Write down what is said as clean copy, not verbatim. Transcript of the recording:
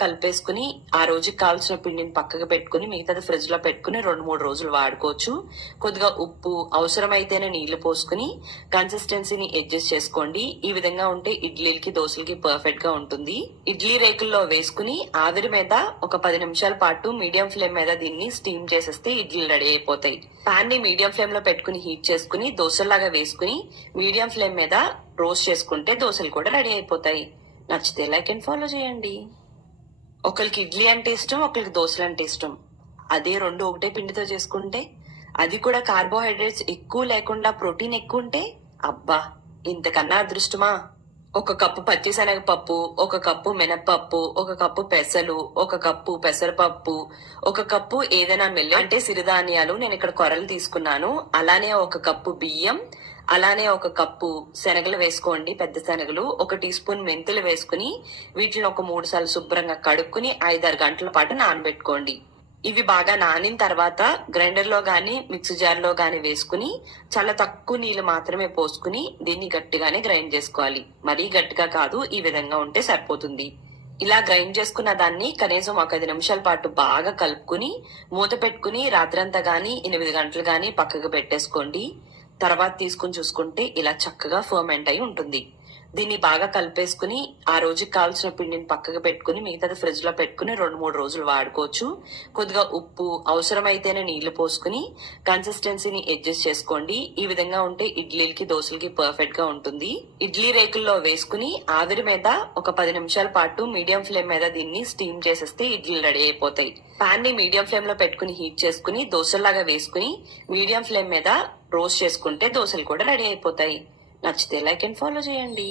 కలిపేసుకుని ఆ రోజుకి కావాల్సిన పిండిని పక్కకు పెట్టుకుని మిగతాది ఫ్రిడ్జ్ లో పెట్టుకుని 2-3 రోజులు వాడుకోవచ్చు. కొద్దిగా ఉప్పు, అవసరమైతేనే నీళ్లు పోసుకుని కన్సిస్టెన్సీని అడ్జస్ట్ చేసుకోండి. ఈ విధంగా ఉంటే ఇడ్లీలకి, దోశలకి పర్ఫెక్ట్ గా ఉంటుంది. ఇడ్లీ రేకుల్లో వేసుకుని ఆవిరి మీద ఒక 10 నిమిషాల పాటు మీడియం ఫ్లేమ్ మీద దీన్ని స్టీమ్ చేసేస్తే ఇడ్లీలు రెడీ అయిపోతాయి. పాన్ ని మీడియం ఫ్లేమ్ లో పెట్టుకుని హీట్ చేసుకుని దోశల్లాగా వేసుకుని మీడియం ఫ్లేమ్ మీద రోస్ట్ చేసుకుంటే దోశలు కూడా రెడీ అయిపోతాయి. నచ్చితే లైక్ అండ్ ఫాలో చేయండి. ఒకరికి ఇడ్లీ అంటే ఇష్టం, ఒకరికి దోశలు అంటే ఇష్టం. అదే రెండు ఒకటే పిండితో చేసుకుంటే, అది కూడా కార్బోహైడ్రేట్స్ ఎక్కువ లేకుండా ప్రోటీన్ ఎక్కువ ఉంటే, అబ్బా ఇంతకన్నా అదృష్టమా. 1 కప్పు పచ్చిశనగపప్పు, 1 కప్పు మినప్పప్పు, 1 కప్పు పెసలు, 1 కప్పు పెసరపప్పు, 1 కప్పు ఏదైనా మిల్లెట్ అంటే సిరిధాన్యాలు, నేను ఇక్కడ కొరలు తీసుకున్నాను. అలానే 1 కప్పు బియ్యం, అలానే 1 కప్పు శనగలు వేసుకోండి, పెద్ద శనగలు. 1 టీ స్పూన్ మెంతులు వేసుకుని వీటిని ఒక 3 సార్లు శుభ్రంగా కడుక్కుని 5-6 గంటల పాటు నానబెట్టుకోండి. ఇవి బాగా నానిన తర్వాత గ్రైండర్ లో గాని మిక్సీ జార్ లో గాని వేసుకుని చాలా తక్కువ నీళ్లు మాత్రమే పోసుకుని దీన్ని గట్టిగానే గ్రైండ్ చేసుకోవాలి. మరీ గట్టిగా కాదు, ఈ విధంగా ఉంటే సరిపోతుంది. ఇలా గ్రైండ్ చేసుకున్న దాన్ని కనీసం 5 నిమిషాల పాటు బాగా కలుపుకుని మూత పెట్టుకుని రాత్రంతా గాని 8 గంటలు గాని పక్కకు పెట్టేసుకోండి. తర్వాత తీసుకుని చూసుకుంటే ఇలా చక్కగా ఫర్మెంట్ అయి ఉంటుంది. దీన్ని బాగా కలిపేసుకుని ఆ రోజుకి కావాల్సిన పిండిని పక్కకు పెట్టుకుని మిగతాది ఫ్రిడ్జ్ లో పెట్టుకుని 2-3 రోజులు వాడుకోవచ్చు. కొద్దిగా ఉప్పు, అవసరమైతేనే నీళ్లు పోసుకుని కన్సిస్టెన్సీని అడ్జస్ట్ చేసుకోండి. ఈ విధంగా ఉంటే ఇడ్లీలకి, దోశలకి పర్ఫెక్ట్ గా ఉంటుంది. ఇడ్లీ రేకుల్లో వేసుకుని ఆవిరి మీద ఒక 10 నిమిషాల పాటు మీడియం ఫ్లేమ్ మీద దీన్ని స్టీమ్ చేసేస్తే ఇడ్లీలు రెడీ అయిపోతాయి. పాన్ ని మీడియం ఫ్లేమ్ లో పెట్టుకుని హీట్ చేసుకుని దోశల్లాగా వేసుకుని మీడియం ఫ్లేమ్ మీద రోస్ట్ చేసుకుంటే దోశలు కూడా రెడీ అయిపోతాయి. నచ్చితే లైక్ అండ్ ఫాలో చేయండి.